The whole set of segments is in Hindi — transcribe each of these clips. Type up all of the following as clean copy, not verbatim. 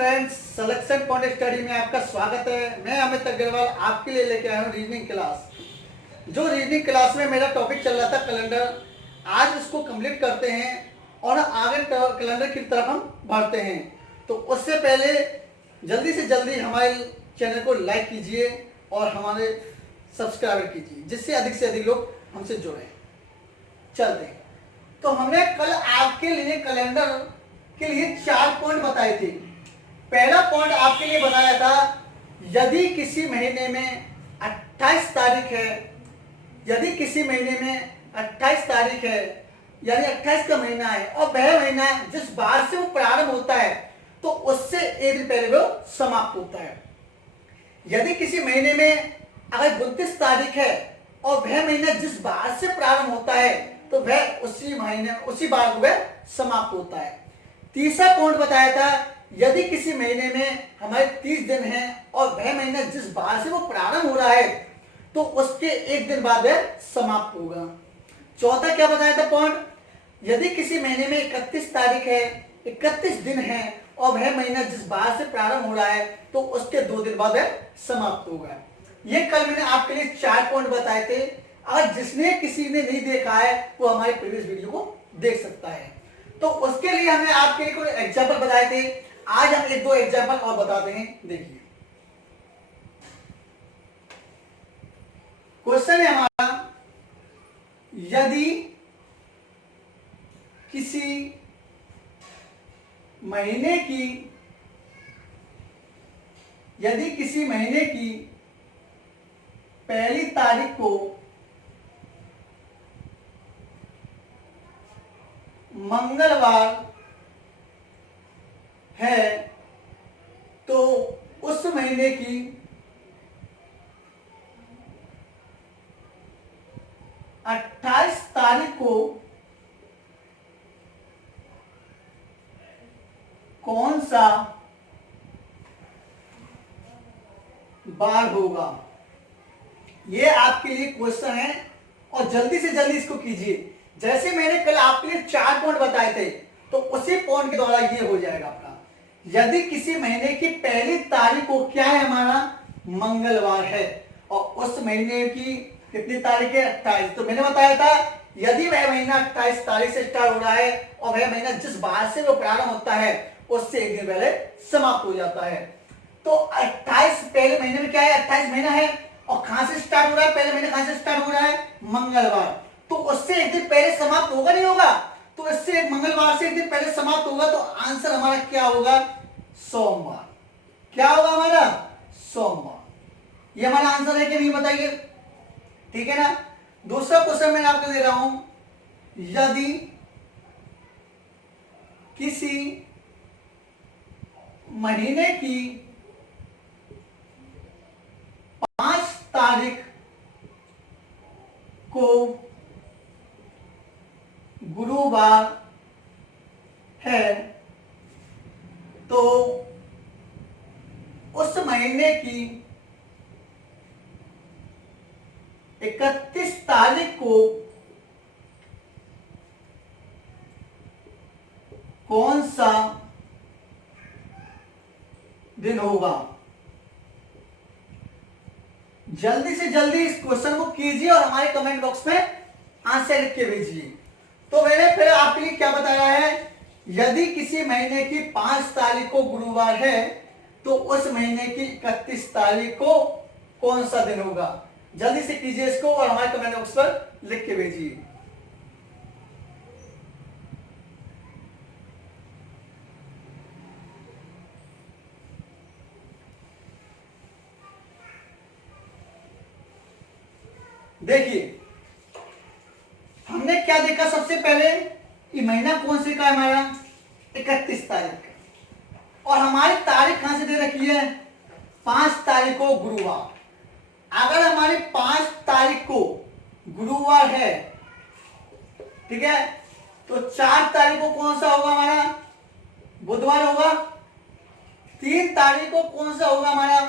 फ्रेंड्स, सिलेक्शन पॉइंट स्टडी में आपका स्वागत है। मैं अमित अग्रवाल आपके लिए लेके आया हूँ रीजनिंग क्लास। जो रीजनिंग क्लास में मेरा टॉपिक चल रहा था कैलेंडर, आज इसको कंप्लीट करते हैं और आगे कैलेंडर की तरफ हम बढ़ते हैं। तो उससे पहले जल्दी से जल्दी हमारे चैनल को लाइक कीजिए और हमारे सब्सक्राइब कीजिए, जिससे अधिक से अधिक लोग हमसे जुड़ें। चलते हैं। तो हमने कल आपके लिए कैलेंडर के लिए 4 पॉइंट बताए थे। पहला पॉइंट आपके लिए बताया था, यदि किसी महीने में 28 तारीख है, यदि किसी महीने में 28 तारीख है यानी 28 का महीना है और वह महीना जिस बार से वो प्रारंभ होता है तो उससे एक दिन पहले वो समाप्त होता है। यदि किसी महीने में अगर 29 तारीख है और वह महीना जिस बार से प्रारंभ होता है तो वह उसी बार को वह समाप्त होता है। तीसरा पॉइंट बताया था, यदि किसी महीने में हमारे 30 दिन हैं और वह महीना जिस बार से वो प्रारंभ हो रहा है तो उसके एक दिन बाद वह समाप्त होगा। चौथा क्या बताया था पॉइंट, यदि किसी महीने में 31 तारीख है, 31 दिन है और वह महीना जिस बार से प्रारंभ हो रहा है तो उसके 2 दिन बाद वह समाप्त होगा। ये कल मैंने आपके लिए 4 पॉइंट बताए थे। अगर जिसने किसी ने नहीं देखा है वो हमारे प्रीवियस वीडियो को देख सकता है। तो उसके लिए हमने आपके लिए कोई एग्जाम्पल बताए थे। आज हम 1-2 एग्जाम्पल और बताते हैं। देखिए, क्वेश्चन है हमारा, यदि किसी महीने की पहली तारीख को मंगलवार है तो उस महीने की 28 तारीख को कौन सा बार होगा। ये आपके लिए क्वेश्चन है और जल्दी से जल्दी इसको कीजिए। जैसे मैंने कल आपके लिए 4 पॉइंट बताए थे तो उसी पॉइंट के द्वारा ये हो जाएगा आपका। यदि किसी महीने की पहली तारीख को क्या है हमारा मंगलवार है और उस महीने की कितनी तारीख है 28, तो मैंने बताया था यदि वह महीना 28 तारीख से स्टार्ट हो रहा है और वह महीना जिस बार से वो प्रारंभ होता है उससे एक दिन पहले समाप्त हो जाता है। तो 28 पहले महीने में क्या है, 28 महीना है और कहां से स्टार्ट हो रहा है, पहले महीने कहां से स्टार्ट हो रहा है मंगलवार, तो उससे एक दिन पहले समाप्त होगा नहीं होगा, तो इससे एक मंगलवार से एक दिन पहले समाप्त होगा। तो आंसर हमारा क्या होगा, सोमवार। क्या होगा हमारा, सोमवार। ये हमारा आंसर है कि नहीं बताइए, ठीक है ना। दूसरा क्वेश्चन मैं आपको दे रहा हूं, यदि किसी महीने की 5 तारीख को गुरुवार है तो उस महीने की 31 तारीख को कौन सा दिन होगा। जल्दी से जल्दी इस क्वेश्चन को कीजिए और हमारे कमेंट बॉक्स में आंसर लिख के भेजिए। तो मैंने फिर आपके लिए क्या बताया है, यदि किसी महीने की 5 तारीख को गुरुवार है तो उस महीने की 31 तारीख को कौन सा दिन होगा। जल्दी से कीजिए इसको और हमारे कमेंट बॉक्स पर लिख के भेजिए। देखिए, हमने क्या देखा, सबसे पहले ये महीना कौन से का है हमारा 31 तारीख और हमारी तारीख कहां से दे रखी है 5 तारीख को गुरुवार। अगर हमारी 5 तारीख को गुरुवार है, ठीक है, तो 4 तारीख को कौन सा होगा हमारा बुधवार होगा, 3 तारीख को कौन सा होगा हमारा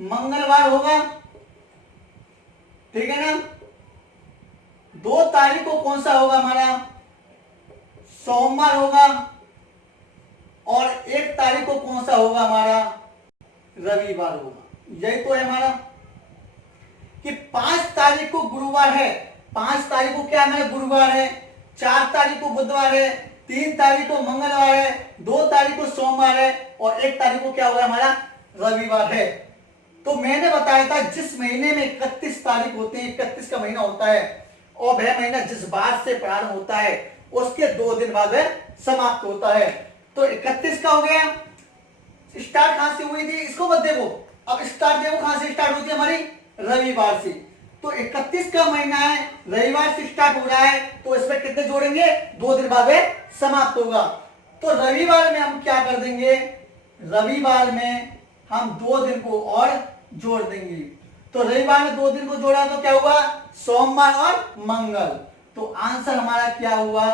मंगलवार होगा, ठीक है ना। 2 तारीख को कौन सा होगा हमारा सोमवार होगा और 1 तारीख को कौन सा होगा हमारा, रविवार होगा। यही तो है हमारा कि 5 तारीख को गुरुवार है, 5 तारीख को क्या है गुरुवार है, 4 तारीख को बुधवार है, 3 तारीख को मंगलवार है, 2 तारीख को सोमवार है और 1 तारीख को क्या होगा हमारा रविवार है। तो मैंने बताया था जिस महीने में 31 तारीख होते हैं, 31 का महीना होता है और वह महीना जिस बार से प्रारंभ होता है उसके 2 दिन बाद वह समाप्त होता है। तो 31 का हो गया, स्टार्ट कहां से हुई थी इसको मत देखो, अब स्टार्ट देखो कहां से स्टार्ट होती है हमारी, रविवार से। तो 31 का महीना है, रविवार से स्टार्ट हो रहा है, तो इसमें कितने जोड़ेंगे, 2 दिन बाद वह समाप्त होगा। तो रविवार में हम क्या कर देंगे, रविवार में हम 2 दिन को और जोड़ देंगे। तो रविवार में 2 दिन को जोड़ा तो क्या हुआ, सोमवार और मंगल। तो आंसर हमारा क्या हुआ,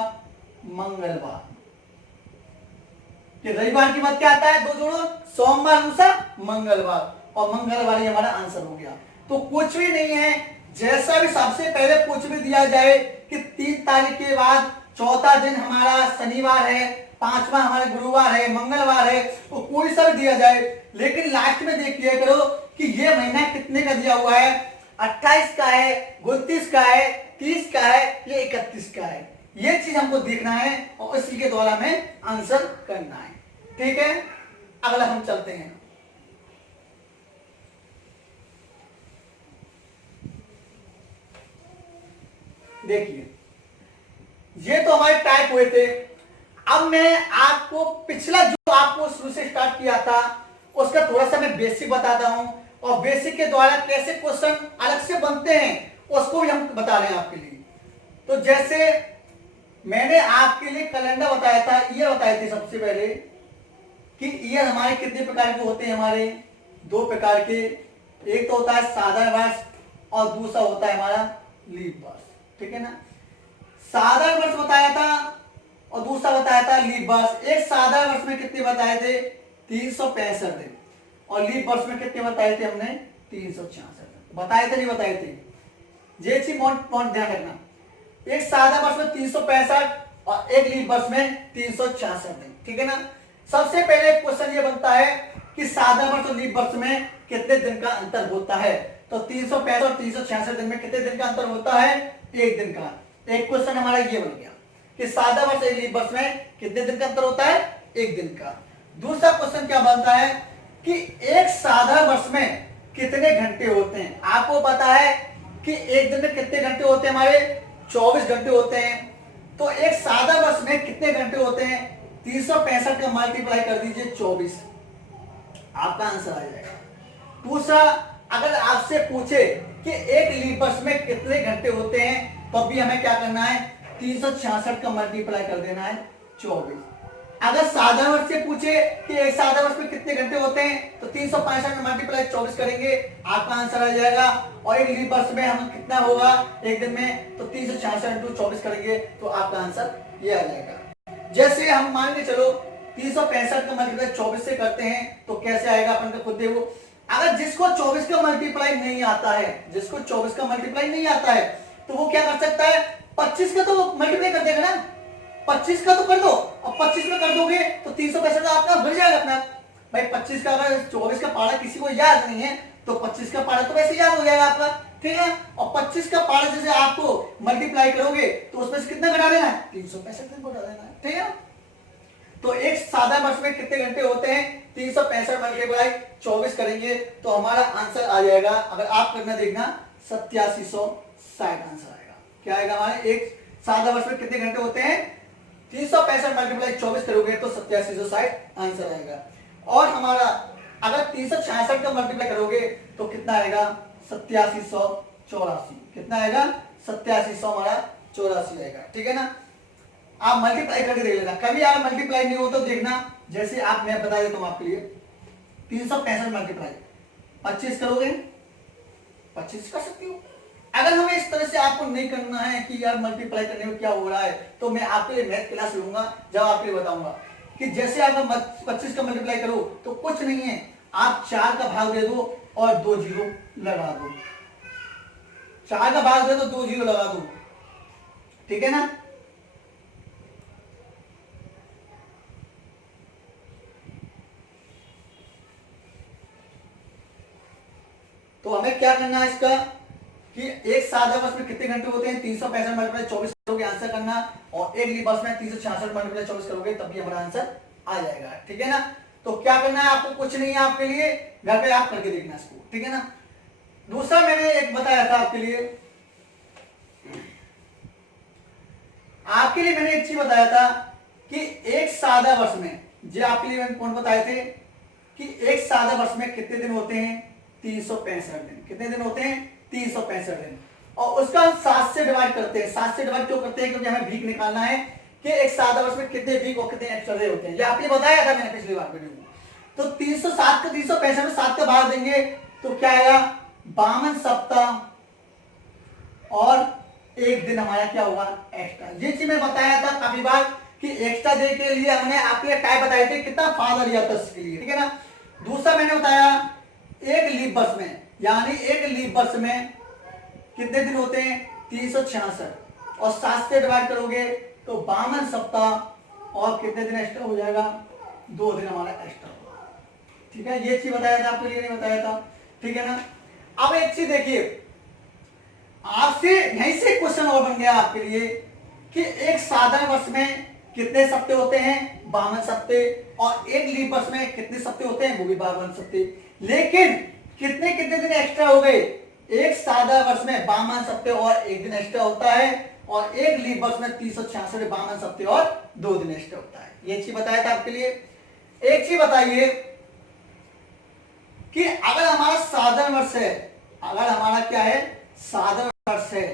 मंगलवार। कि रविवार की बात क्या आता है, 2 जोड़ो, सोमवार दूसरा मंगलवार, और मंगलवार ही हमारा आंसर हो गया। तो कुछ भी नहीं है, जैसा भी सबसे पहले कुछ भी दिया जाए कि 3 तारीख के बाद चौथा दिन हमारा शनिवार है, 5वां हमारा गुरुवार है, मंगलवार है, तो कोई सा भी दिया जाए, लेकिन लास्ट में देख लिया करो कि ये महीना कितने का दिया हुआ है, 28 का है, 29 का है, 30 का है, ये 31 का है। ये चीज हमको देखना है और इसी के द्वारा हमें आंसर करना है। ठीक है, अगला हम चलते हैं। देखिए ये तो हमारे टाइप हुए थे। अब मैं आपको पिछला जो आपको शुरू से स्टार्ट किया था उसका थोड़ा सा मैं बेसिक बताता हूं, और बेसिक के द्वारा कैसे क्वेश्चन अलग से बनते हैं उसको भी हम बता रहे हैं आपके लिए। तो जैसे मैंने आपके लिए कैलेंडर बताया था, ईयर बताए थे सबसे पहले कि ईयर हमारे कितने प्रकार के होते हैं, हमारे 2 प्रकार के, एक तो होता है साधारण वर्ष और दूसरा होता है हमारा लीप वर्ष। ठीक है ना, साधारण वर्ष बताया था और दूसरा बताया था लीप वर्ष। एक साधारण वर्ष में कितने बताए थे, 365 दिन, और लीप वर्ष में कितने बताए थे हमने, 366 बताए थे, नहीं बताए थे, ये चीज ध्यान रखना। एक साधारण वर्ष में 365 और एक लीप वर्ष में 366 दिन। ठीक है ना, सबसे पहले क्वेश्चन ये बनता है कि साधारण वर्ष और लीप वर्ष में कितने दिन का अंतर होता है। तो 365 और 366 दिन में कितने दिन का अंतर होता है, 1 दिन का। एक क्वेश्चन हमारा ये बन गया कि साधारण वर्ष और लीप वर्ष में कितने दिन का अंतर होता है, 1 दिन का। दूसरा क्वेश्चन क्या बनता है कि एक साधारण वर्ष में कितने घंटे होते हैं। आपको पता है कि एक दिन में कितने घंटे होते हैं, हमारे 24 घंटे होते हैं। तो एक साधारण वर्ष में कितने घंटे होते हैं, 365 का मल्टीप्लाई कर दीजिए 24, आपका आंसर आ जाएगा। दूसरा, अगर आपसे पूछे कि एक लीप वर्ष में कितने घंटे होते हैं, तो भी हमें क्या करना है, 366 का मल्टीप्लाई कर देना है 24। अगर साधारण वर्ष से पूछे कि एक साधारण वर्ष में कितने घंटे होते हैं, तो 365 में मल्टीप्लाई 24 करेंगे, आपका आंसर आ जाएगा। और एक लीप वर्ष में हम कितना होगा एक दिन में, तो 366 इंटू 24 करेंगे, तो आपका आंसर ये आ जाएगा। जैसे हम मान के चलो 365 का मल्टीप्लाई 24 से करते हैं, तो कैसे आएगा अपन का खुद देखो। अगर जिसको 24 का मल्टीप्लाई नहीं आता है, जिसको 24 का मल्टीप्लाई नहीं आता है, तो वो क्या कर सकता है, 25 का तो मल्टीप्लाई कर देगा ना, 25 का तो कर दो, और 25 में कर दोगे तो 365 का आपका भर जाएगा अपना। भाई 25 का, अगर 24 का पारा किसी को याद नहीं है तो 25 का पारा तो वैसे याद हो जाएगा आपका। ठीक है, और 25 का पारा जैसे आपको मल्टीप्लाई करोगे तो उसमें से कितना घटा देना है, 365 दिन घटा देना है। ठीक है, तो एक साधारण वर्ष में कितने घंटे होते हैं, 365 मल्टीप्लाई 24 करेंगे तो हमारा आंसर आ जाएगा, अगर आप करना देखना, 8760 आंसर आएगा। क्या आएगा हमारे, एक साधारण वर्ष में कितने घंटे होते हैं, 365 मल्टीप्लाई 24 करोगे तो 8760 आंसर आएगा। और हमारा अगर 366 का मल्टीप्लाई करोगे तो कितना आएगा, 8784। कितना आएगा, 8700 हमारा 84 आएगा। ठीक है ना, आप मल्टीप्लाई करके देख लेना, कभी आप मल्टीप्लाई नहीं हो तो देखना, जैसे आप, मैं बता देता हूं आपके लिए, 365 मल्टीप्लाई 25 करोगे, 25 कर सकती हो। अगर हमें इस तरह से आपको नहीं करना है कि यार मल्टीप्लाई करने में क्या हो रहा है, तो मैं आपके लिए मैथ क्लास लूंगा, जब आपके लिए बताऊंगा कि जैसे आप 25 का मल्टीप्लाई करो तो कुछ नहीं है, आप 4 का भाग दे दो और 2 जीरो लगा दो, 4 का भाग दे दो 2 जीरो लगा दो। ठीक है ना, करना है इसका कि एक सादा बस में कितने घंटे होते हैं, 365 मल्टीप्लाई 24 करोगे आंसर करना, और एक लीप बस में 366 मल्टीप्लाई 24 करोगे तब भी हमारा आंसर आ जाएगा। ठीक है ना। तो क्या करना है आपको, कुछ नहीं है आपके लिए, घर पे आप करके देखना इसको। ठीक है ना। दूसरा मैंने एक बताया था आपके लिए मैंने एक चीज बताया था कि एक सादा वर्ष में, जो आपके लिए मैंने पॉइंट बताए थे कि एक सादा वर्ष में कितने दिन होते हैं, 365 दिन। कितने दिन होते हैं, 365 दिन। और उसका हम 7 से डिवाइड करते हैं। 7 से डिवाइड क्यों करते हैं, क्योंकि हमें वीक निकालना है कि एक सादा वर्ष में कितने वीक और कितने एक्स्ट्रा डे होते हैं। ये आपने बताया था मैंने पिछली बार वीडियो में। तो 307 को 365 में 7 का भाग देंगे तो क्या आएगा, 52 सप्ताह और एक दिन हमारा क्या होगा, एक्स्ट्रा। ये चीज मैं बताया था काफी बार कि एक्स्ट्रा डे के लिए हमने आपके टाइप बताए थे कितना फायदा लिया था इसके लिए। ठीक है ना। दूसरा मैंने बताया एक लीप वर्ष में, यानी एक लीप वर्ष में कितने दिन होते हैं, 366 और 7 से डिवाइड करोगे तो 52 सप्ताह और कितने दिन एक्स्ट्रा हो जाएगा, 2 दिन हमारा एक्स्ट्रा होगा। ठीक है, ये चीज बताया था आपके लिए, नहीं बताया था। ठीक है ना। अब एक चीज देखिए, आपसे यहीं से क्वेश्चन और बन गया आपके लिए कि एक साधारण वर्ष में कितने सप्ते होते हैं, 52 सप्ते, और एक लीप वर्ष में कितने सप्ते होते हैं, वो भी 52 सप्ते। लेकिन कितने कितने दिन एक्स्ट्रा हो गए, एक सादा वर्ष में 52 सप्ते और एक दिन एक्स्ट्रा होता है, और एक लीप वर्ष में 366 52 सप्ते और 2 दिन एक्स्ट्रा होता है। ये चीज बताया था आपके लिए। एक चीज बताइए कि अगर हमारा साधारण वर्ष है, अगर हमारा क्या है, साधारण वर्ष है,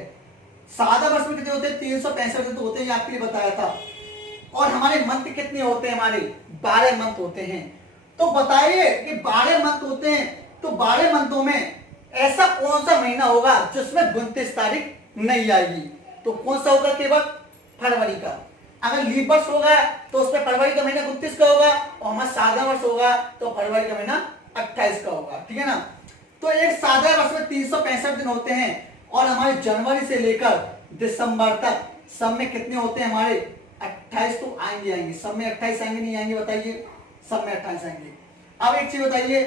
साधारण वर्ष में कितने होते हैं, 365 दिन तो होते हैं, आपके लिए बताया था। और हमारे मंथ कितने होते हैं, हमारे 12 मंथ होते हैं। तो बताइए कि 12 मंथ होते हैं, तो 12 मंथों में ऐसा कौन सा महीना होगा जिसमें 29 तारीख नहीं आएगी, तो कौन सा होगा, केवल फरवरी का। अगर लीप वर्ष होगा तो उसमें फरवरी का महीना 29 का होगा, और हमारा साधारण वर्ष होगा तो फरवरी का महीना 28 का होगा। ठीक है ना। तो एक साधारण वर्ष में 365 दिन होते हैं, और हमारे जनवरी से लेकर दिसंबर तक सब में कितने होते हैं, हमारे 28 तो आएंगे। सब में 28 आएंगे, नहीं आएंगे बताइए, सब में 28 आएंगे। अब एक चीज बताइए,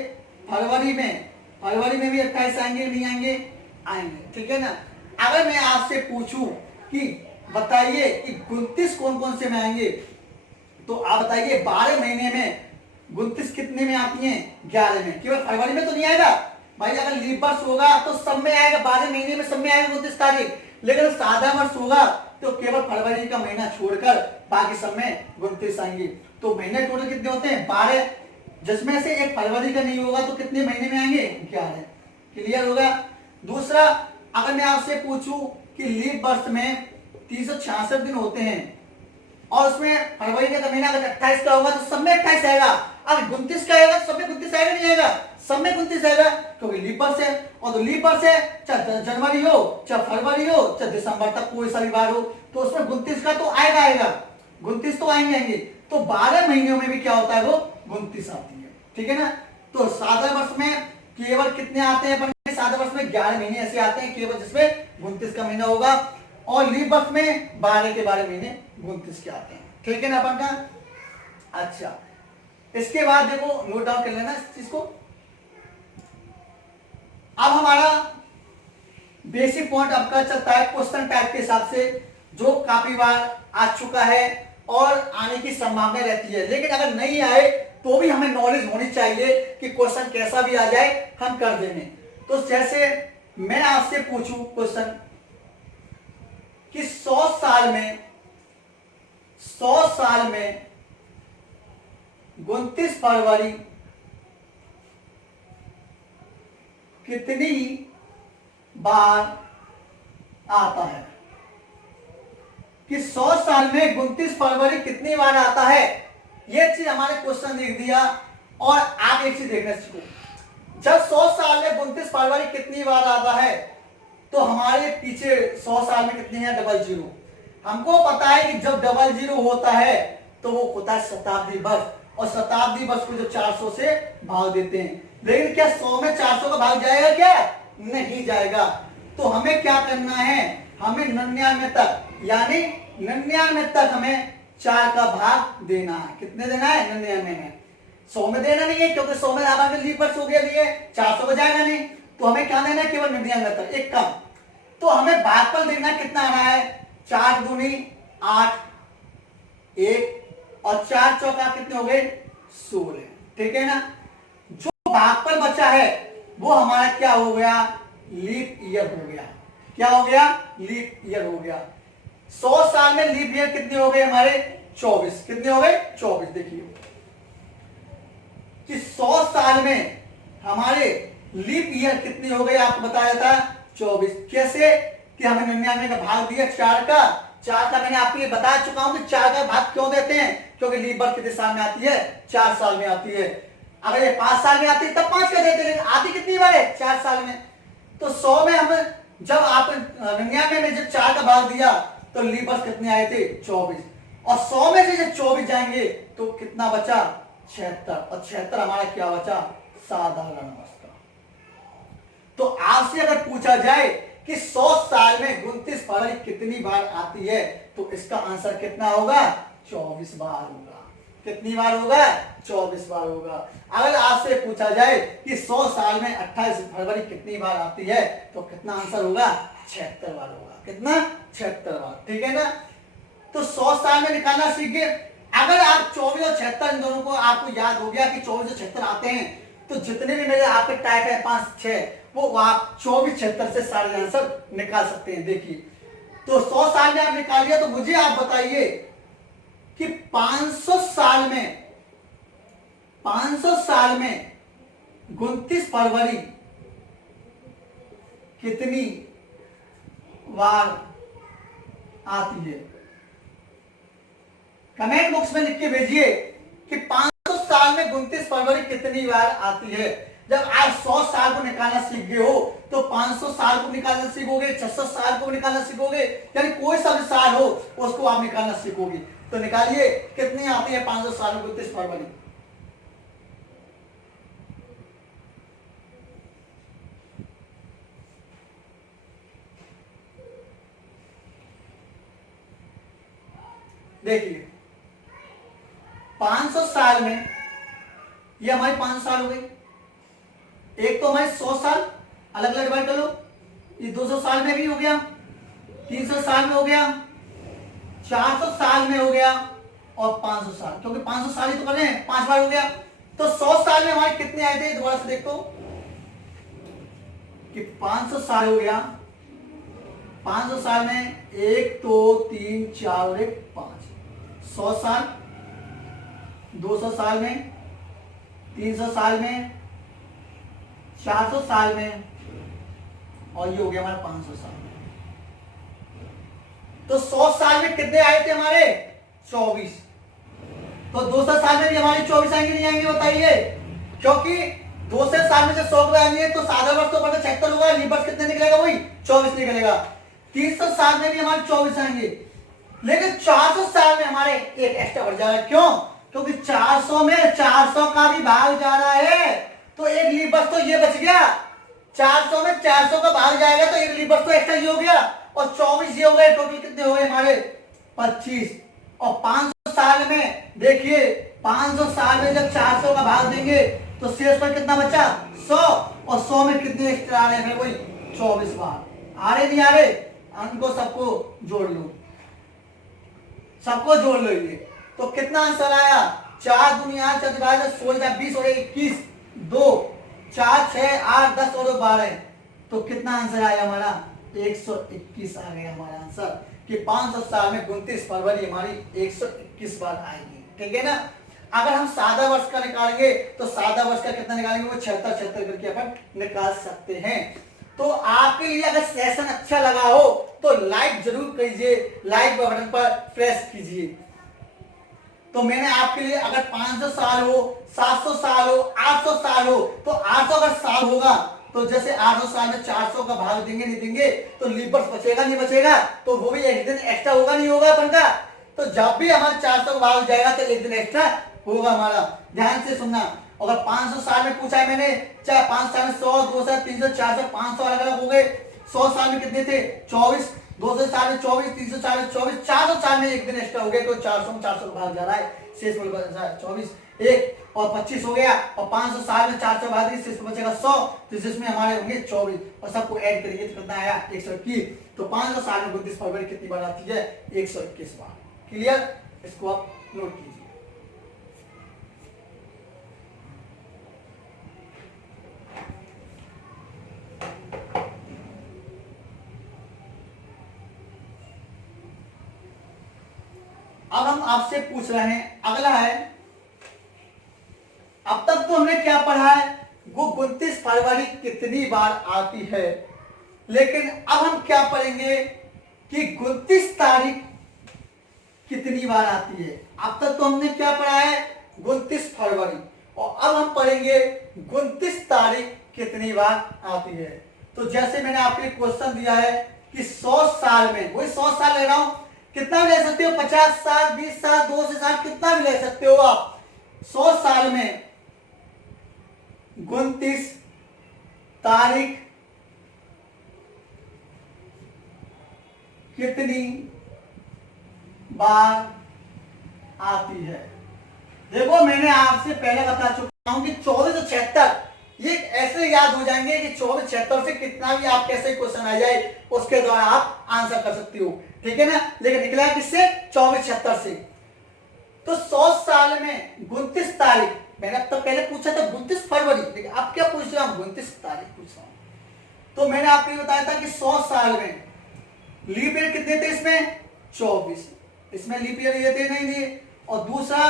फरवरी में भी 28 आएंगे, नहीं आएंगे। ठीक है ना। अगर मैं आपसे पूछूं कि बताइए कि 29 कौन कौन से में आएंगे, तो आप बताइए 12 महीने में 29 कितने में आती हैं, 11 में। केवल फरवरी में तो नहीं आएगा भाई। अगर लीप वर्ष होगा तो सब में आएगा, 12 महीने में सब में आएगा 29 तारीख। लेकिन साधारण वर्ष होगा तो केवल फरवरी का महीना छोड़कर बाकी सब में 29 आएंगे। तो महीने टोटल कितने होते हैं, 12, जिसमें से एक फरवरी का नहीं होगा तो कितने महीने में आएंगे, 11। क्लियर होगा। दूसरा, अगर मैं आपसे पूछूं कि लीप वर्ष में 366 दिन होते हैं, और उसमें फरवरी का महीना अगर 28 का होगा तो सब में 28 आएगा। अगर 29 का आएगा तो सब में 29 आएगा, नहीं आएगा, सब में 29 आएगा, क्योंकि लीप वर्ष है। और तो लीप वर्ष है, चाहे जनवरी हो, चाहे फरवरी हो, चाहे दिसंबर तक कोई सा भी बार हो, तो उसमें 29 का तो आएगा, 29 तो आएंगे। तो 12 महीनों में भी क्या होता है, वो 29 आती है। ठीक है ना। तो साधारण वर्ष में केवल कितने आते हैं, साधारण वर्ष में 11 महीने ऐसे आते हैं केवल जिसमें 29 का महीना होगा, और लीप वर्ष में 12 के 12 महीने 29 के आते हैं। ठीक है ना अपन का। अच्छा, इसके बाद देखो, नोट डाउन कर लेना इस चीज को। अब हमारा बेसिक पॉइंट आपका चलता है क्वेश्चन टाइप के हिसाब से, जो काफी बार आ चुका है और आने की संभावना रहती है। लेकिन अगर नहीं आए तो भी हमें नॉलेज होनी चाहिए कि क्वेश्चन कैसा भी आ जाए हम कर देंगे। तो जैसे मैं आपसे पूछूं क्वेश्चन कि 100 साल में 29 फरवरी कितनी बार आता है, कि 100 साल में 29 फरवरी कितनी बार आता है। ये चीज हमारे क्वेश्चन लिख दिया। और आप एक चीज देखना सीखो, जब 100 साल में 29 फरवरी कितनी बार आता है, तो हमारे पीछे 100 साल में कितनी है, 00। हमको पता है कि जब 00 होता है तो वो होता है शताब्दी वर्ष, और शताब्दी वर्ष को जो 400 से भाग देते हैं। लेकिन क्या 100 में 400 का भाग जाएगा, क्या नहीं जाएगा। तो हमें क्या करना है, हमें 99 तक, यानी 99 तक हमें 4 का भाग देना है। कितने देना है, 99 में। 100 में देना नहीं है, क्योंकि 100 में आधा लीप वर्ष हो गया, 400 में जाएगा नहीं। तो हमें क्या देना है, केवल 99 एक कम। तो हमें भागफल देखना कितना आ रहा है, 4 दूनी 8 1 और 4 चौका कितने हो गए 16, ठीक है ना। जो भागफल बचा है वो हमारा क्या हो गया, लीप ईयर हो गया। क्या हो गया, लीप ईयर हो गया। 100 साल में लीप ईयर कितने हो गए हमारे 24, कितने हो गए 24। देखिए कि 100 साल में हमारे लीप ईयर कितने हो गए, आपको बताया था 24। कैसे कि हमें 99 का भाग दिया 4 का, 4 का मैंने आपके लिए बता चुका हूं कि 4 का भाग क्यों देते हैं, क्योंकि लीप ईयर कितने साल में आती है, 4 साल में आती है। अगर ये 5 साल में आती है तब 5 का देते, लेकिन आती कितनी बार है, 4 साल में। तो 100 में हम जब आप 99 में जब 4 का भाग दिया तो लीप ईयर कितने आए थे 24, और 100 में से जब 24 जाएंगे तो कितना बचा 76, और 76 हमारा क्या बचा, साधारण अवस्था। तो आपसे अगर पूछा जाए कि 100 साल में 29 फरवरी कितनी बार आती है, तो इसका आंसर कितना होगा, 24 बार होगा। कितनी बार होगा, 24 बार होगा। अगर आपसे पूछा जाए कि 100 साल में 28 फरवरी कितनी बार आती है, तो कितना आंसर होगा, 76 बार होगा। कितना, 76 बार, ठीक है ना। तो 100 साल में निकालना सीख गए। अगर आप 24 और 76 इन दोनों को आपको याद हो गया कि 24 और 76 आते हैं, तो जितने भी मेरे आपके टाइप है 5 6, वो आप 24 76 से सारे आंसर निकाल सकते हैं। देखिए तो 100 साल में आप निकाल लिया, तो मुझे आप बताइए कि 500 साल में 29 फरवरी कितनी बार आती है। कमेंट बॉक्स में लिख के भेजिए कि 500 साल में 29 फरवरी कितनी बार आती है। जब आप 100 साल को निकालना सीख गए हो, तो 500 साल को निकालना सीखोगे, 600 साल को निकालना सीखोगे, यानी कोई सा भी साल हो उसको आप निकालना सीखोगे। तो निकालिए कितनी आती है 500 साल में 29 फरवरी। देखिए 500 साल में, ये हमारी 500 साल हो गई। एक तो हमारे 100 साल अलग अलग डिवाइड कर लो, ये 200 साल में भी हो गया, 300 साल में हो गया, 400 साल में हो गया, और 500 साल, क्योंकि 500 साल ही तो कर रहे हैं, 5 बार हो गया। तो 100 साल में हमारे कितने आए थे, दोबारा से देखो कि 500 साल हो गया। 500 साल में 1 2 3 4 और 1 5, 100 साल, 200 साल में, 300 साल में, 400 साल में, और ये हो गया हमारा 500 साल में। तो 100 साल में कितने आए थे हमारे 24। तो 200 साल में भी हमारे 24 आएंगे नहीं आएंगे बताइए, क्योंकि 200 साल में से 100 आएंगे तो साधा वर्ष तो बढ़कर 76 होगा, लीप वर्ष कितने निकलेगा, वही 24 निकलेगा। 300 साल में भी हमारे 24 आएंगे, लेकिन 400 साल में हमारे एक एक्स्ट्रा बढ़ जाएगा। क्यों, क्योंकि 400 में 400 का भी भाग जा रहा है, तो एक लीप वर्ष तो ये बच गया। 400 में 400 का भाग जाएगा तो एक लीप वर्ष तो एक्स्ट्रा ये हो गया, और 24 ये हो गए। टोटल कितने हो गए हमारे 25। और 500 साल में देखिए, 500 साल में जब 400 का भाग देंगे तो शेष पर कितना बचा 100, और 100 में कितने एक्स्ट्रा आ रहे हैं, वही 24 बार। आ रहे नहीं आ रहे, उनको सबको जोड़ लो, सबको जोड़ लो। ये तो कितना आंसर आया, 4 दूनी 8 4 16 20 और 21, 2 4 6 8 10 और 12, तो कितना आंसर आया हमारा 121 आ गया हमारा आंसर, कि 500 साल में 29 फरवरी हमारी 121 बार आएगी। ठीक है ना। अगर हम सादा वर्ष का निकालेंगे तो सादा वर्ष का कितना निकालेंगे, वो 76 76 करके अपन निकाल सकते हैं। तो आपके लिए अगर सेशन अच्छा लगा हो तो लाइक जरूर कीजिए, लाइक बटन पर प्रेस कीजिए। तो मैंने आपके लिए अगर 500 साल हो, 700 साल हो, 800 साल हो, तो 800 अगर साल होगा तो जैसे 800 साल में 400 का भाग देंगे नहीं देंगे तो लीप वर्ष बचेगा नहीं बचेगा, तो वो भी एक दिन एक्स्ट्रा होगा नहीं होगा अपन का। तो जब भी हमारे 400 का भाग जाएगा तो एक दिन एक्स्ट्रा होगा हमारा। ध्यान से सुनना, अगर 500 साल में पूछा है मैंने, चाहे 5 साल में 100 200 300 400 500 अलग अलग हो गए। 100 साल में कितने थे 24, 204 में 24, 304 में 24, 404 में एक दिन एक्स्ट्रा हो गया तो 400 में 400 भाग जा रहा है, शेष में बचा 24, एक और 25 हो गया, और 560 में 400 भाग दिए, शेष में बचेगा 100, तो जिसमें हमारे होंगे 24 और सबको ऐड करिए तो कितना आया 121। तो 560 में 29 फरवरी कितनी बार आती है? 121 बार। क्लियर? इसको आप नोट कीजिए। अब हम आपसे पूछ रहे हैं, अगला है, अब तक तो हमने क्या पढ़ा है, वो 29 फरवरी कितनी बार आती है, लेकिन अब हम क्या पढ़ेंगे कि 29 तारीख कितनी बार आती है। अब तक तो हमने क्या पढ़ा है 29 फरवरी, और अब हम पढ़ेंगे 29 तारीख कितनी बार आती है। तो जैसे मैंने आपके लिए क्वेश्चन दिया है कि 100 साल में, वही 100 साल ले रहा हूं, कितना भी ले सकते हो, 50 साल, 20 साल, 2 से साल, कितना भी ले सकते हो आप। 100 साल में 29 तारीख कितनी बार आती है। देखो मैंने आपसे पहले बता चुका हूं कि 24 और 76 ये ऐसे याद हो जाएंगे कि 24 76 से कितना भी आप कैसे क्वेश्चन आ जाए उसके द्वारा आप आंसर कर सकते हो, ठीक है ना। लेकिन निकला किससे? 24 76 से। तो 100 साल में 29 तारीख, मैंने अब तक पहले पूछा था 29 फरवरी, लेकिन अब क्या पूछ रहा हूं 29 तारीख पूछ रहा हूं। तो मैंने आपको बताया था कि 100 साल में लीप ईयर कितने थे, इसमें 24, इसमें लीप ईयर ये थे नहीं दिए, और दूसरा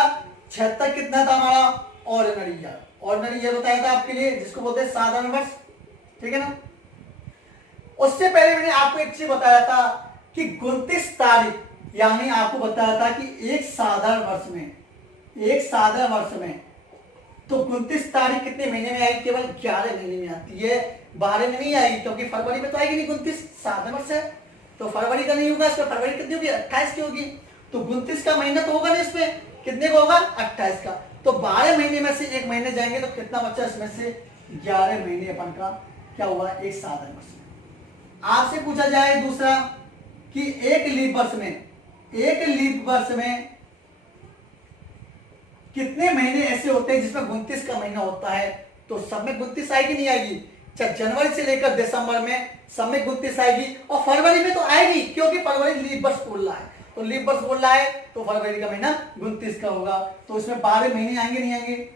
76 कितना था हमारा ऑर्डिनरी ईयर। ऑर्डिनरी ईयर बताया था आपके लिए जिसको बोलते हैं साधारण वर्ष, ठीक है ना। उससे पहले मैंने आपको एक चीज बताया था कि 29 तारीख, यानी आपको बताया था कि एक साधारण वर्ष में, एक साधारण वर्ष में तो 29 तारीख कितने महीने में आएगी? केवल 11 महीने में आती है, 12 में नहीं आएगी, क्योंकि फरवरी में तो आएगी नहीं, 29 साधारण वर्ष है तो फरवरी का नहीं होगा, इसमें फरवरी कितनी होगी 28 की होगी, तो 29 का महीना तो होगा नहीं, इसमें कितने का होगा 28 का। तो 12 महीने में से एक महीने जाएंगे तो कितना बच्चा इसमें से 11 महीने अपन का क्या हुआ एक साधारण वर्ष में। आपसे पूछा जाए दूसरा कि एक लीप वर्ष में, एक लीप वर्ष में कितने महीने ऐसे होते हैं जिसमें 29 का महीना होता है। तो सब में 29 आएगी नहीं आएगी, चाहे जनवरी से लेकर दिसंबर में सब में 29 आएगी, और फरवरी में तो आएगी क्योंकि फरवरी लीप वर्ष बोल रहा है, तो लीप वर्ष बोल रहा है तो फरवरी का महीना 29 का होगा। तो इसमें 12 महीने आएंगे नहीं आएंगे,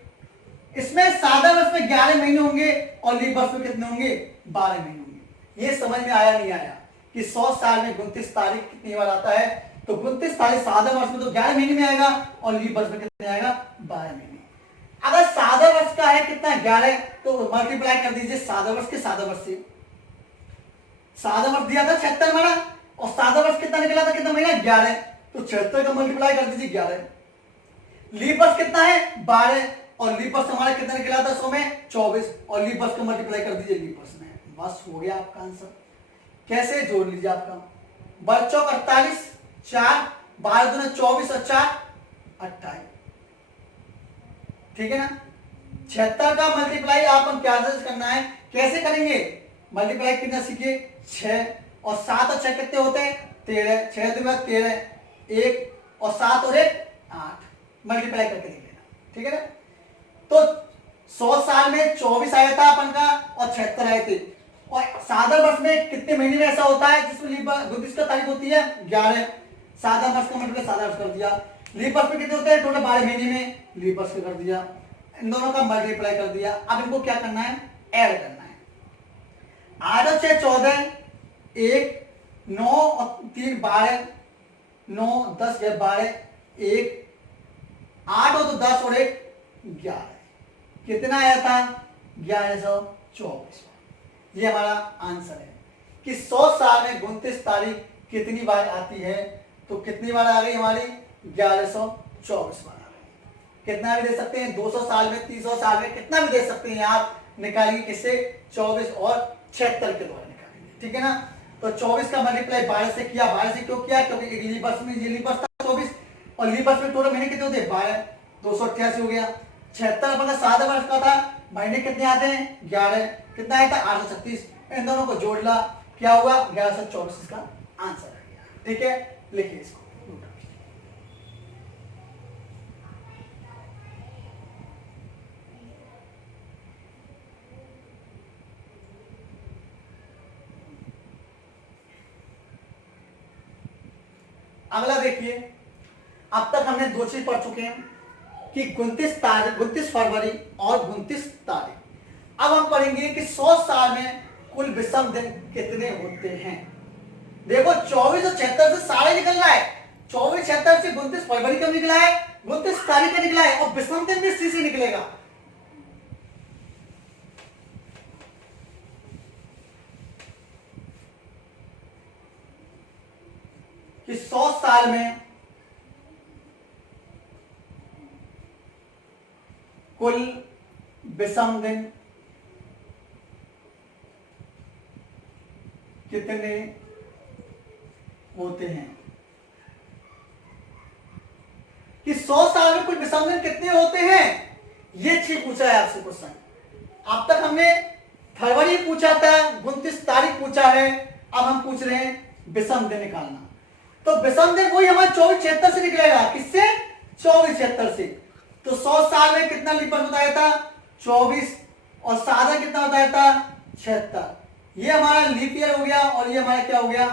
इसमें साधारण वर्ष में 11 महीने होंगे और लीप वर्ष में कितने होंगे 12 महीने होंगे। ये समझ में आया नहीं आया कि 100 साल में 29 तारीख कितनी बार आता है। तो 29 तारीख साधारण वर्ष में तो 11 महीने में आएगा और लीप वर्ष में कितने आएगा 12 महीने। अगर साधारण वर्ष का है कितना 11, तो मल्टीप्लाई कर दीजिए साधारण वर्ष के साधारण वर्ष से। साधारण वर्ष दिया था 76 महीना और साधारण वर्ष कितना निकला था, कितना महीना 11, तो 76 का मल्टीप्लाई कर दीजिए 11। लीप वर्ष कितना है 12 और लीप वर्ष हमारा कितना निकला था 100 में 24 और लीप वर्ष का मल्टीप्लाई कर दीजिए लीप वर्ष में, बस हो गया आपका आंसर। कैसे जोड़ लीजिए आपका बच्चों 48 4 12 दूनी 24 और 4 28, ठीक है ना। 76 का मल्टीप्लाई आपको क्या करना है, कैसे करेंगे मल्टीप्लाई कितना सीखिए 6 और 7 और 6 कितने होते हैं 13, 6 दूनी 13, 1 और 7 और 1 8, मल्टीप्लाई करके देख लेना, ठीक है ना। तो 100 साल में 24 आया था अपन का और 76 आए थे, और साधारण वर्ष में कितने महीने में ऐसा होता है जिसमें लीप 29 का तारीख होती है 11, साधारण वर्ष का मल्टीप्लाई साधारण वर्ष कर दिया। लीप वर्ष में कितने होते हैं टोटल 12 महीने में, लीप वर्ष कर दिया, इन दोनों का मल्टीप्लाई कर दिया। अब इनको क्या करना है ऐड करना है, 8 और 6 14, 1 9 और 3 12, 9 10 12, 1 8 और 10 और 1 11, कितना आया था 1124। ये हमारा आंसर है कि 100 साल में 29 तारीख कितनी बार आती है। तो कितनी बार आ गई हमारी 1124 बार आ गई। कितना भी दे सकते हैं 200 साल में 300 साल में कितना भी दे सकते हैं आप, निकालिए किससे 24 और 76 के द्वारा निकालेंगे, ठीक है ना। तो 24 का मल्टीप्लाई 12 से किया, 12 से क्यों किया क्योंकि एक लीप वर्ष में ये लीप वर्ष था 24 और लीप वर्ष में टोटल महीने कितने होते 12, 288 हो गया। 76 अपन का साधारण वर्ष का था, महीने कितने आते हैं 11, कितना आया था 836, इन दोनों को जोड़ ला क्या हुआ 1124 इसका आंसर आ गया। ठीक है, लिखिए इसको। अगला देखिए, अब तक हमने दो चीज पढ़ चुके हैं कि 29 फरवरी और 29 तारीख। अब हम पढ़ेंगे कि 100 साल में कुल विषम दिन कितने होते हैं। देखो 24 और 76 से सारे निकल रहा है। 24 76 से 29 फरवरी का निकला है, 29 तारीख का निकला है, और विषम दिन भी इसी से निकलेगा। कि 100 साल में कुल विषम दिन कितने होते हैं। कि 100 साल में कुल विषम दिन कितने होते हैं, ये चीज पूछा है आपसे क्वेश्चन। अब तक हमने फरवरी पूछा था, 29 तारीख पूछा है, अब हम पूछ रहे हैं विषम दिन निकालना। तो विषम दिन वही हमारा 24 76 से निकलेगा। किससे? 24 76 से। तो 100 साल में कितना लीप वर्ष बताया था? 24, और सादा कितना बताया था? 76। ये हमारा लीप ईयर हो गया, और ये हमारा क्या हो गया?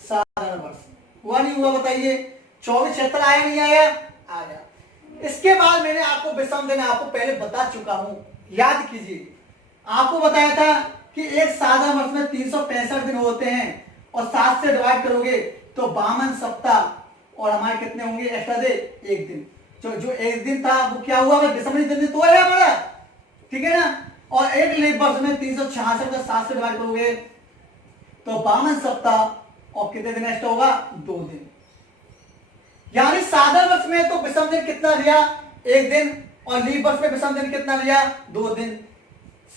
साधारण वर्ष। हुआ नहीं हुआ बताइए? 24 76 आया नहीं आया? आया। इसके बाद मैंने आपको विषम दिन आपको पहले बता चुका हूं, याद कीजिए। आपको बताया था कि एक साधारण वर्ष में 365 दिन होते हैं, और 7 से डिवाइड करोगे तो 52 सप्ताह, और हमारे कितने होंगे एक्स्ट्रा डे? एक दिन। जो एक दिन था वो क्या हुआ? दिसंबर दिन तो है हमारा, ठीक है ना। और एक लीप वर्ष में 366 का 7 से डिवाइड करोगे तो 52 सप्ताह, और कितने दिन एक्स्ट्रा होगा? 2 दिन। यानी साधारण वर्ष में तो विषम दिन कितना लिया? एक दिन, और लीप वर्ष में विषम दिन कितना लिया? 2 दिन।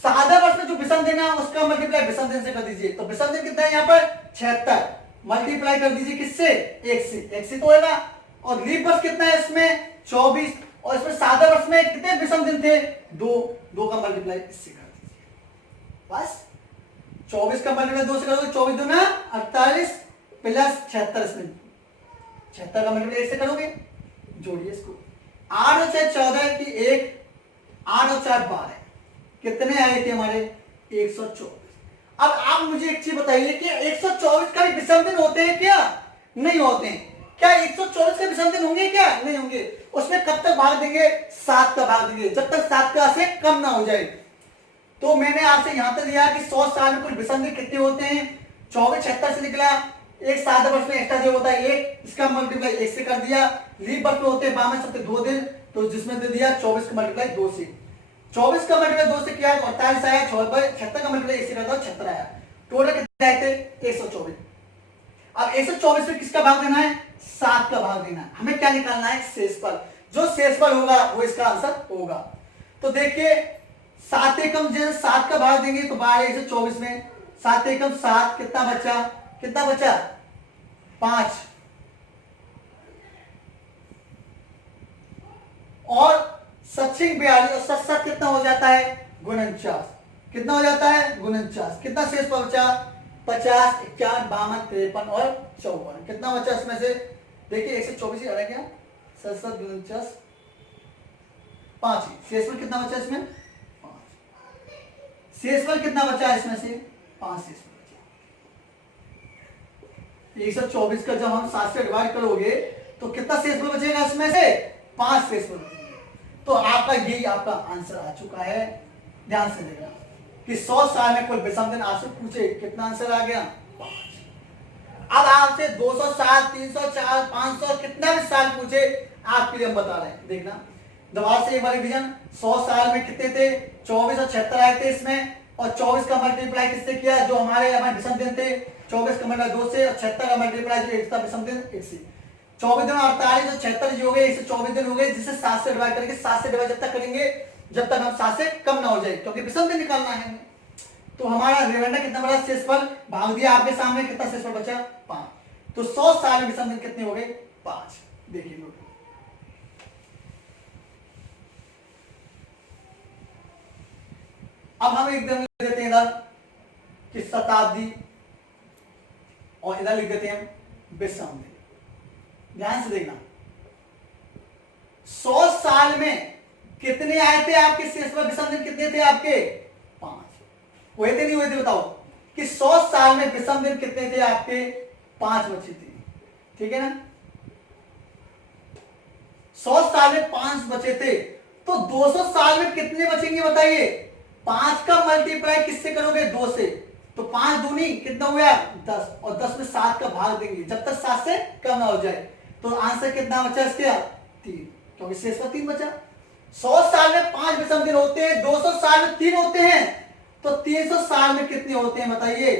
साधारण वर्ष में जो विषम दिन है उसका मल्टीप्लाई विषम दिन से कर दीजिए, तो विषम दिन कितना है यहाँ पर? 76। मल्टीप्लाई कर दीजिए किससे? 1 से। 1 से तो होगा। और लीप वर्ष कितना है इसमें? 24, और इसमें साधारण वर्ष में कितने विषम दिन थे? 2 का मल्टीप्लाई इससे कर दीजिए। बस 24 का मल्टीप्लाई 2 से करोगे, 24 दूना 48 प्लस 76, इसमें 76 का मल्टीप्लाई 1 से करोगे। जोड़िए इसको। 8 और 6 14 की 1, 8 और 4 12, कितने आए थे हमारे? 124। अब आप मुझे एक चीज बताइए कि 124 का भी विषम दिन होते हैं क्या? नहीं होते हैं। क्या 124 के विषम दिन होंगे क्या? नहीं होंगे। उसमें कब तक भाग देंगे? 7 का भाग देंगे, जब तक 7 का से कम ना हो जाए। तो मैंने आपसे यहां तक दिया कि 100 साल में कुल विषम दिन कितने होते हैं? 24 76 से निकला। एक साधारण वर्ष में एक्स्ट्रा जो होता है 1, इसका मल्टीप्लाई 1 से कर दिया। लीप वर्ष में होते हैं 52 सप्ताह 2 दिन, तो जिसमें दे दिया 24 का मल्टीप्लाई 2 से। 24 का मल्टीप्लाई 2 से किया 48 आया, 76 का मल्टीप्लाई 1 से करता हूं 76 आया। टोटल कितने आए थे? 124। अब 124 में किसका भाग देना है? 7 का भाग देना है। हमें क्या निकालना है? शेषफल। जो शेषफल होगा वो इसका आंसर होगा। तो देखिए 7 एकम जैसे 7 का भाग देंगे तो 12 124 में 7 एकम 7, कितना बचा? कितना बचा? 5। और 7 42, और 7 7 कितना हो जाता है? 49। कितना हो जाता है? 49। कितना शेष बचा? 50 51 52 53 और 54। कितना बचा इसमें से? देखिए 124 ही आ रहा है क्या? 7 7 49 5 ही। शेषफल कितना बचा इसमें? 5। शेषफल कितना बचा इसमें से? 5 शेषफल बचा। 124 का जब हम 7 से डिवाइड करोगे तो कितना शेषफल बचेगा इसमें से? 5 शेषफल बचेगा। तो आपका यही आपका आंसर आ चुका है। ध्यान से देखना कि 100 साल में कुल विषम दिन आपसे पूछे, कितना आंसर आ गया? 5। अब आपसे 200 साल 304 500 कितना भी साल पूछे, आपके लिए हम बता रहे हैं। देखना दोबारा से एक बार रिवीजन। 100 साल में कितने थे? 24 और 76 आए थे इसमें, और 24 का मल्टीप्लाई किससे किया? जो हमारे विषम दिन थे। 24 का मल्टीप्लाई 2 से, और 76 का मल्टीप्लाई जो एक था विषम दिन 1 से। 24 दिन 48 और 76 जो हो गए, इससे 24 दिन हो गए, जिसे 7 से डिवाइड करेंगे। 7 से डिवाइड जब तक करेंगे जब तक हम 7 से कम ना हो जाए, क्योंकि विषम दिन निकालना है। तो हमारा रिमाइंडर कितना बड़ा? शेषफल भाग दिया आपके सामने, कितना शेषफल बचा? 5। तो 100 साल में विषम दिन कितने हो गए? 5। देखिए नोट। अब हम एकदम देते हैं इधर कि शताब्दी और इधर लिख देते हैं विषम दिन। ध्यान से देखना, 100 साल में कितने आए थे आपके शेष पर विषम दिन? कितने थे आपके? 5। हुए थे नहीं हुए थे? बताओ कि 100 साल में विषम दिन कितने थे आपके? 5 बचे थे। ठीक है ना, 100 साल में 5 बचे थे, तो 200 साल में कितने बचेंगे बताइए? 5 का मल्टीप्लाई किससे करोगे? 2 से। तो 5 दूनी कितना हुआ? 10, और 10 में 7 का भाग देंगे जब तक 7 से कम ना हो जाए। तो आंसर कितना बचा इसका? 3, क्योंकि शेष का 3 बचा। 100 साल में 5 विषम दिन होते हैं, 200 साल में 3 होते हैं, तो 300 साल में कितने होते हैं बताइए?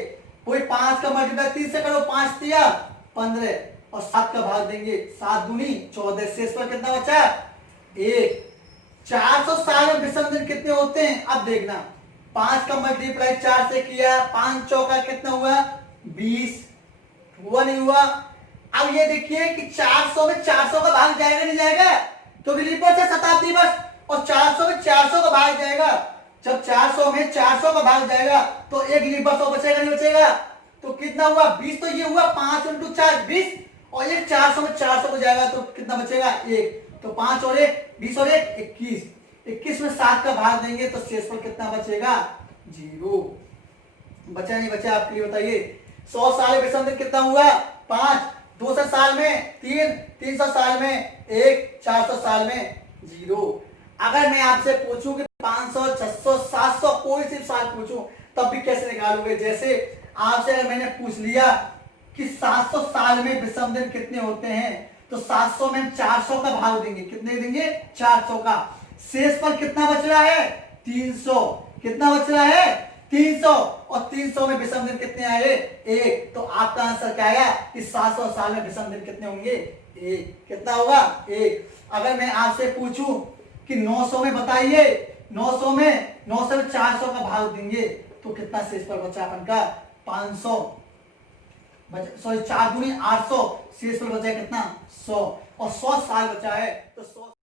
कोई 5 का मल्टीप्लाई 3 से करो, 5 तिया 15, और 7 का भाग देंगे, 7 दूनी 14, शेष पर कितना बचा? 1। 400 साल में विषम दिन कितने होते हैं? अब देखना, 5 का मल्टीप्लाई 4 से किया, 5 चौका कितना हुआ? 20। हुआ नहीं हुआ? अब ये देखिए कि 400 में 400 का भाग जाएगा नहीं जाएगा? क्योंकि लीपर से शताब्दी वर्ष, और 400 में 400 का भाग जाएगा। जब 400 में 400 का भाग जाएगा तो एक लीपर 100 बचेगा नहीं बचेगा? तो कितना हुआ? 20। तो ये हुआ 5 × 4 20, और ये 400 में 400 को जाएगा तो कितना बचेगा? 1। तो 5 और 1 20 और 1 21। 21 में 7 का भाग देंगे तो शेष पर कितना बचेगा? 0। बचा नहीं बचा आपके लिए बताइए? 100 साल में विषम दिन कितना हुआ? 5। 200 साल में 3, 300 साल में 1, 400 साल में 0। अगर मैं आपसे पूछूं कि 500, 600, 700 कोई सी साल पूछूं तब भी कैसे निकालोगे? जैसे आपसे अगर मैंने पूछ लिया कि 700 साल में विषम दिन कितने होते हैं, तो 700 में 400 का भाग देंगे। कितने देंगे? 400 का। शेष पर कितना बच रहा है? 300। कितना बच रहा है? 300, और 300 में विषम दिन कितने आए? 1। तो आपका आंसर क्या आया कि 700 साल में विषम दिन कितने होंगे? 1। कितना होगा? 1। अगर मैं आपसे पूछूं कि 900 में बताइए, 900 में 400 का भाग देंगे तो कितना शेष पर बचा अपन का? 500। सॉरी 4 दूनी 800, शेष पर बचा कितना? 100, और 100 साल बचा है तो 100